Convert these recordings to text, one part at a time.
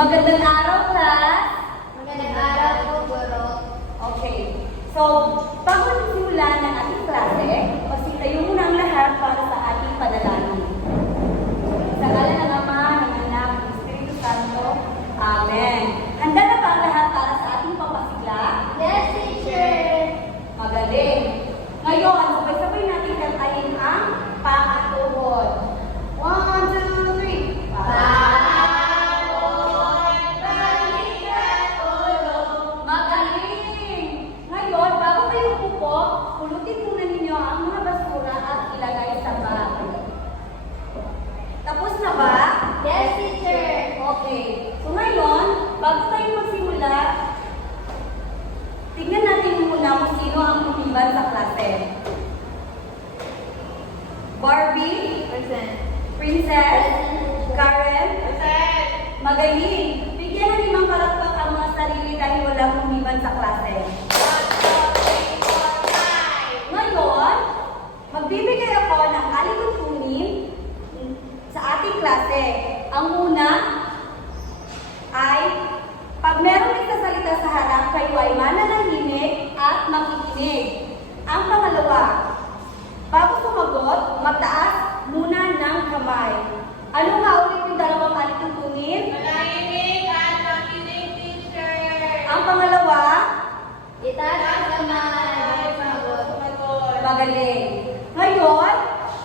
Magandang araw, class! Magandang araw po, Guro. Okay. So, bago simulan ng ating klase, pasitayo muna ang lahat para sa ating panalangin. Sa ngalan ng Ama, ng Anak, ng Espiritu Santo. Amen. Handa na ba ang lahat para sa ating papasigla? Yes, teacher. Magaling. Ngayon, sabay-sabay natin kantahin ang Pakatuhod. 1, 2, 3. Magaling! Ngayon, bago kayo upo, pulutin muna ninyo ang mga basura at ilagay sa bag. Tapos na ba? Yes, teacher. Okay. So ngayon, bago tayo magsimula, tignan natin muna kung sino ang lumiban sa klase. Barbie, Present. Princess, Karen, Present. magaling. Bigyan ng 5 palakpak ang mga sarili dahil walang lumiban sa klase. 1, 2, 3, 4, 5. Ngayon, magbibigay ako ng alituntunin sa ating klase. Ang una ay, pag merong nagsasalita sa harap, kayo ay mananahimik at makikinig. Ang pangalawa, bago sumagot, magtaas muna ng kamay. Ano nga ulit yung dalawang alituntunin? Manahimik at makinig, teacher. Ang pangalawa, Itaas ang kamay. Sumagot. magaling. Ngayon,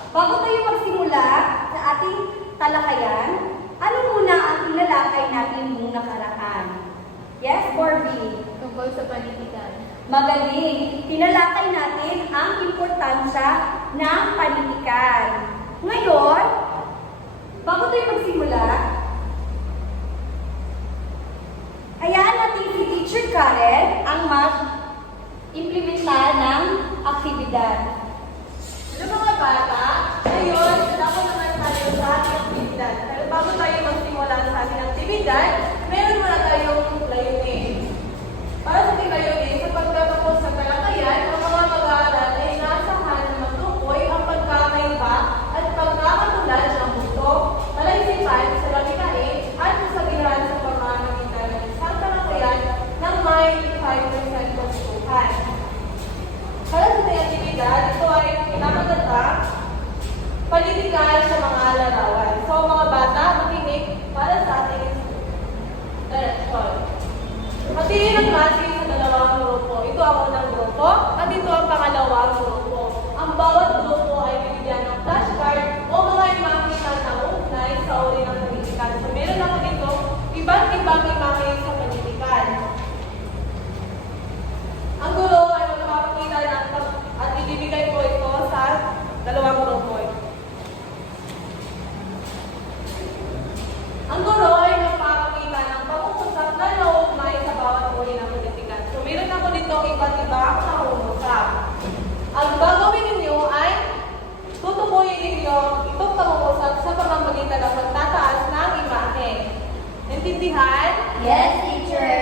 bago tayo magsimula sa ating talakayan, ano muna ang tinalakay natin nung nakaraan? Yes, Barbie? Tungkol sa panitikan. Magaling. Tinalakay natin ang importansya ng panitikan. Ngayon, bago tayo magsimula, hayaan natin si Teacher Karen ang mag-implementa ng aktibidad. Hello mga bata, ngayon, ako naman tayo sa ating aktibidad. Pero bago tayo magsimula sa ating aktibidad, meron muna tayong layunin. Para sa ating layunin, sa pagtatapos sa talakayan, ang mga mag-aaral ay inaasahan na matukoy ang pagkakaiba at pagkakatulad ng gusto, malaisipan sa lalikain at kasabihan sa pamamagitan ng isang talakayan ng may 5% kagustuhan. Para sa ating aktibidad, ito ay pinakaganda panitikan sa mga larawan. So, mga bata, makinig para sa ating direction. Hatiin ang klase sa dalawang grupo. Ito ang unang grupo at ito ang pangalawang grupo. Ang bawat grupo ay bibigyan ng flashcard o mga imakita na ugnay sa uri ng panitikan. So, meron ako dito iba't ibang imakita sa panitikan. Ang gulo ay magpapakita ng at ibibigay ko ito sa dalawang grupo. Ang gulo ay magpapakita ng pangungusap na nauugmay sa bawat uri ng politikan. So, meron ako dito iba't ibang pangungusap. Ang gagawin ninyo ay tutukuyin ninyo itong pangungusap sa pamamagitan ng pagtataas ng imahe. Naintindihan? Yes, teacher.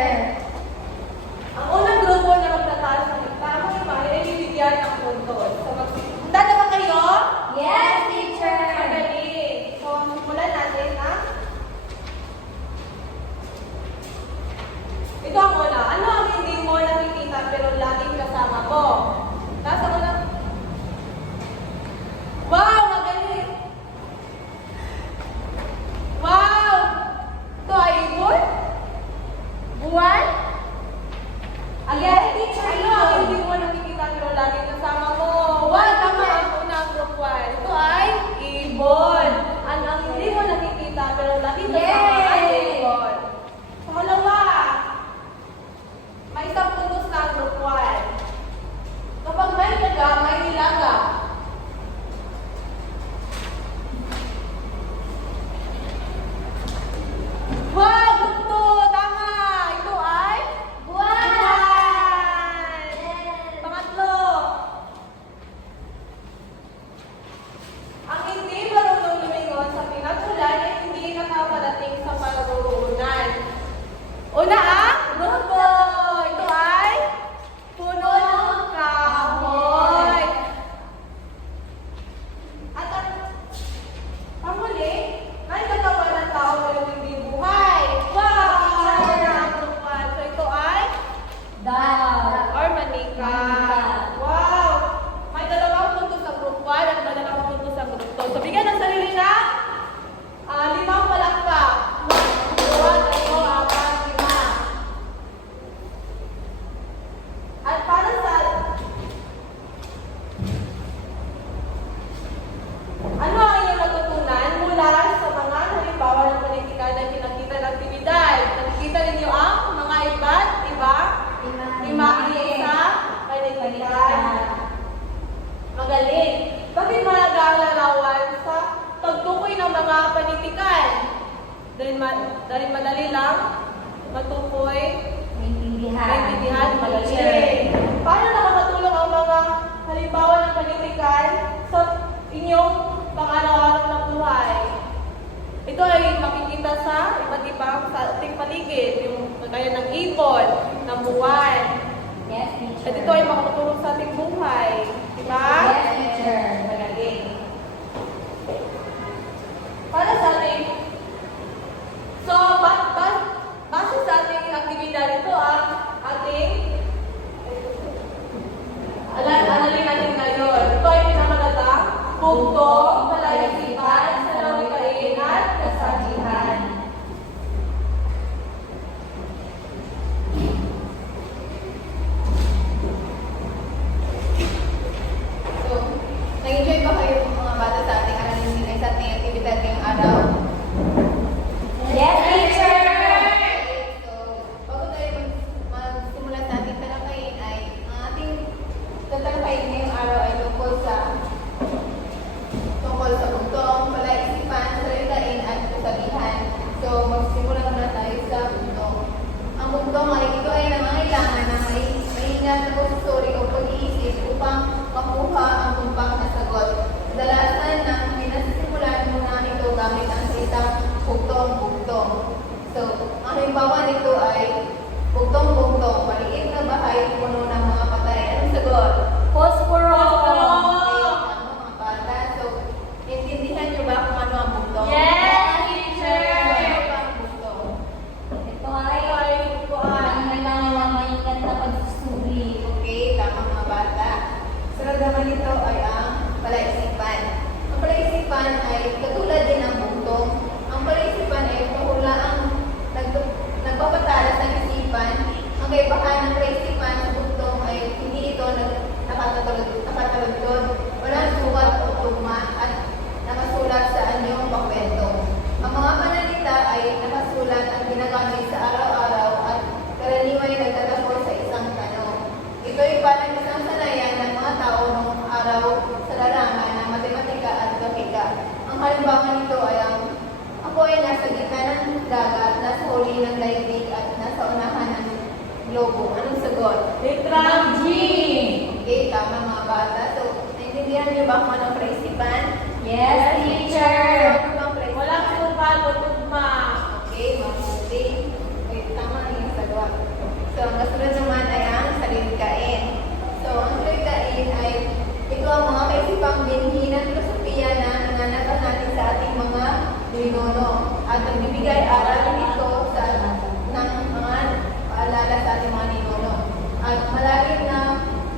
Ang unang grupo na magtataas ng tamang imahe ay bibigyan ng puntos. So, handa na ba kayo? Yes, teacher. Magaling. So, simulan natin ang ito ang una. Ano ang hindi mo nakikita pero laging kasama mo? Nasa una. Wow! Magaling! dahil madali lang, matukoy, Maintindihan. maliit. Paano nakakatulong ang mga halimbawa ng panitikan sa inyong pang-araw-araw na buhay? Ito ay makikita sa iba't ibang sa ating paligid, yung kagaya ng ibon, ng buwan. Yes, teacher. At ito ay makakatulong sa ating buhay. Diba? Yes, teacher. Magaling. Para sa ating, so, base sa ating aktibidad, ito ang ating, alalin natin ngayon. Ito ay pinamagatang bugtong, palaisipan, salawikain, at kasabihan. So, nag-enjoy ba kayo mga bata sa ating aralin din ay sa ating aktibidad ngayong araw? Yes, teacher. Okay, so, bago tayo magsimula sa ating talakayin ay ang ating tatalakayin ngayong araw ay tungkol sa bugtong, palaisipan, salawikain, at kasabihan. So, magsimula muna tayo sa bugtong. Ang bugtong ay ito ay nangangailangan ng maingat na pagsusuri o pag-iisip upang makuha ang tumpak na sagot. Kadalasan na pinasisimulan muna ito gamit ang salitang bugtong-bugtong. So, ang halimbawa nito ay bugtong-bugtong, maliit na bahay puno ng mga patay. Anong sagot? Posporo. Okay, tama mga bata. So, intindihan niyo ba kung ano ang bugtong? Yes, teacher! Ano ba ang bugtong? Ito ay nangangailangan ng maingat na pagsusuri. Okay, tama mga bata. Sunod naman ito ay ang palaisipan. Ang palaisipan ay katulad din ng bugtong. Ang palaisipan ay kahulaang nagpapatalas ng isipan. Ang kaibahan ng palaisipan sa bugtong ay hindi ito nakataludtod, walang sukat o tugma at nakasulat sa anyong pakwento. Ang mga panalita ay nakasulat at ginagamit sa araw-araw at karaniwan ay nagtatapos sa isang tanong. Ito ay parang isang sanayan ng mga tao noong araw sa larangan ng matematika at logika. Ang halimbawa nito ay ako ay nasa gitna ng dagat, nasa huli ng daigdig at nasa unahan ng globo. Anong sagot? Litrang G! Okay, tama mga bata. So, naintindihan niyo ba kung anong palaisipan? Yes, teacher. Ano bang palaisipan? Walang sukat o tugma. Okay, mabuti. Okay, tama na yung sagot. So, ang kasunod naman ay ang salikain. So, ang salikain ay ito ang mga kaisipang binhi ng filosofiya na nananatak natin sa ating mga ninuno at nagbibigay aral dito sa ng mga paalala sa ating mga ninuno at malalim na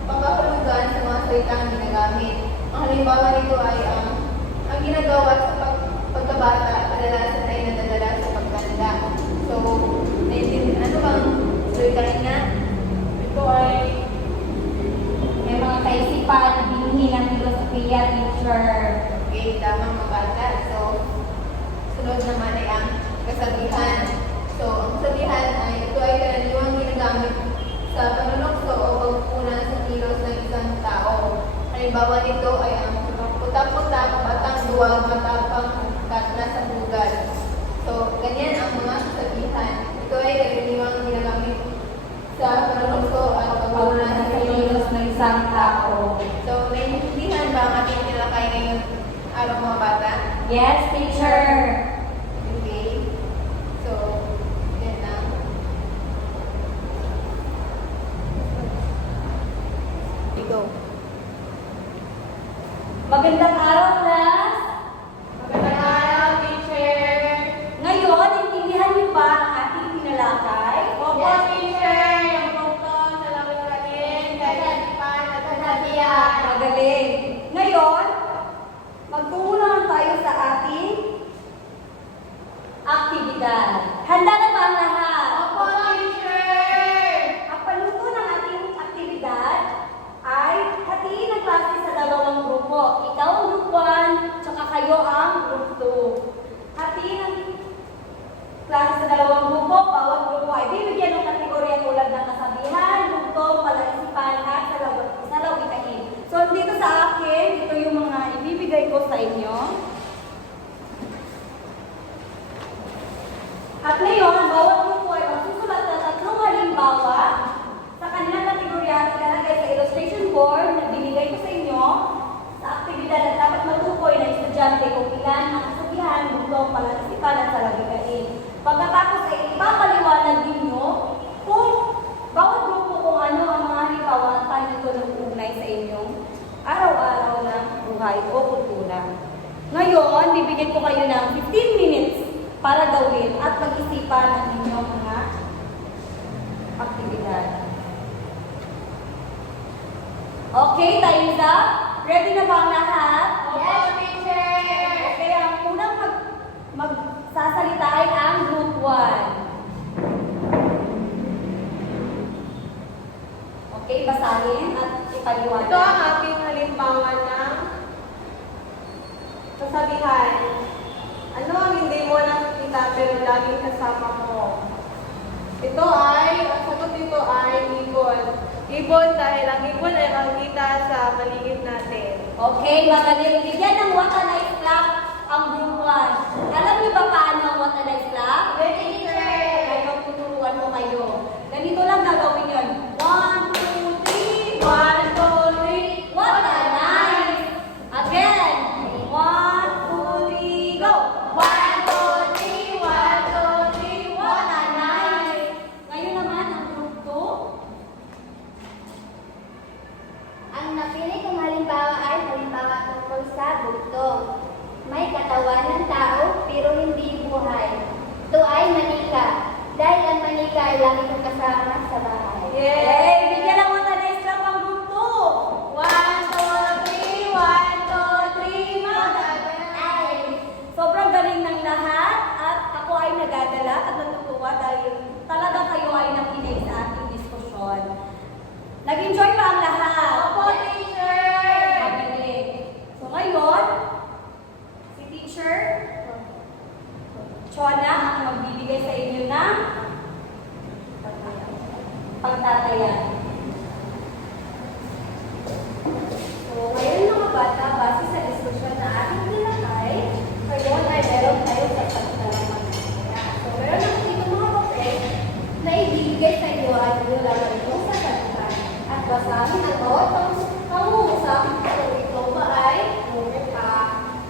pagkakulugan sa mga salitang ginagamit. Ang halimbawa nito ay ang ginagawa sa pagkabata kadalasan ay nadadala sa pagtanda. So, ano bang salikain nga? Ito ay May mga kaisipan na binuhi ng filosofiya, teacher. Okay, tama mga bata. So, sunod naman ay ang kasabihan. So, ang kasabihan ay ito ay karaniwang ginagamit sa panunokso o pagpunan sa kilos ng isang tao. Halimbawa nito ay ang putak-putak, batang duwag, matapang, katla sa bugal. So, ganyan ang mga kasabihan. Ito ay karaniwang ginagamit sa panunokso at pagpunan Pagpunan sa sa kilos. kilos ng isang tao. So, naiintindihan ba ang ating tinalakay ngayong araw mga bata? Yes, teacher. Okay. So, yan na. Ito. Magandang araw, class. magandang araw, teacher. Ngayon, intindihan niyo ba ang ating pinalakay? Opo, teacher. Yung bugtong, salawikain, kaisipan, at kasabihan. Magaling. Ngayon, magtungo naman tayo sa ating Pagkatapos ay ipapaliwanag ninyo kung bawat grupo kung ano ang mga halimbawa at paano ito nag-uugnay sa inyong araw-araw na buhay o kultura. Ngayon, bibigyan ko kayo ng 15 minutes para gawin at pag-isipan ang inyong mga aktibidad. Okay, time's up. Ready na ba ang lahat? Yes, teacher! Okay, ang unang magsasalita ay ang group 1. Okay, basahin at ipaliwanag. Ito ang aking halimbawa ng kasabihan. Ano ang hindi mo nakikita pero laging kasama mo? Ito ay, ang sagot dito ay ibon. Ibon dahil ang ibon ay makikita sa paligid natin. Okay, magaling. Bigyan ng what a nice clap ang group 1. Alam niyo ba paano ang what a nice clap? Yes, teacher! Ay, magtuturuan ko kayo. Ganito lang gagawin yun. 1, 2, 3. 1, 2, 3. What a nice! Again. 1, 2, 3, go! 1, 2, 3. 1, 2, 3. What a nice! Ngayon naman ang group 2. Ang napili kong halimbawa ay halimbawa tungkol sa bugtong. May katawan ng tao pero hindi buhay. Ito ay manika. Dahil ang manika ay lagi kong kasama sa bahay. Yay! Bigyan ng what a nice clap ang group 2. 1, 2, 3. 1, 2, 3. What a nice! Sobrang galing ng lahat at ako ay nagagala at natutuwa dahil talaga kayo ay nakinig sa ating diskusyon. Nag-enjoy ba ang lahat? Opo, teacher! Magaling. So ngayon, si Teacher Chona ang magbibigay sa inyo ng pagtatayan. So, ngayon mga bata, base sa diskusyon na ating tinatay, ngayon ay meron tayo sa pagtalaman. So, meron ako dito mga papel na ibibigay sa inyo at nilalagay mo sa kantan. At basahin ang bawat pangungusap kung ito ba ay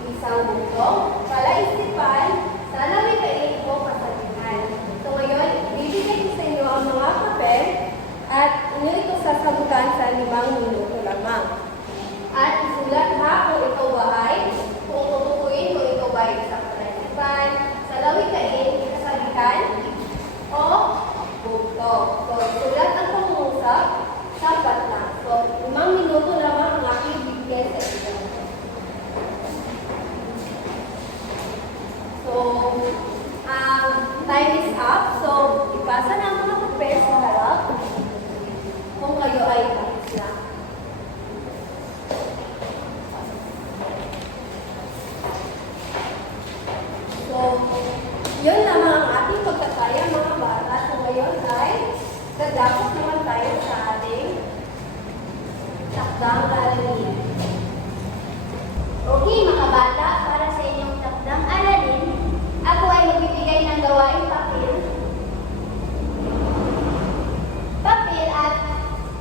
isang bugtong, palaisipan, salawikain o kasabihan. So, ngayon, ibibigay ko sa inyo ang mga papel at inyo ito sasagutan sa 5 minuto lamang. At isulat ha kung ito ba ay, kung tutukuin kung ito ba ay isang palaisipan, salawikain, kasabihan, o bugtong. So, isulat ang pangungusap, sapat na. So, 5 minuto lamang ang aking bigyan sa inyo. So, time is up. So, ipasa na ang mga papel sa harap kung kayo ay tapos na. So, yun lamang ang ating pagtataya mga bata. So, ngayon ay dadapos naman tayo sa ating takdang aralin. Okay mga bata, para sa inyong takdang aralin, ako ay magbibigay ng gawaing papel. Papel at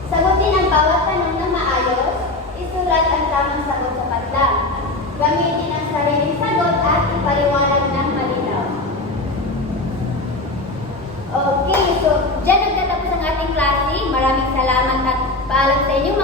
sagutin ang bawat tanong na maayos, isulat ang tamang sagot sa padlang. Gamitin ang sariling sagot at ipaliwanag ng malinaw. Okay, so dyan nagtatapos ang ating klase. Maraming salamat at paalam sa inyong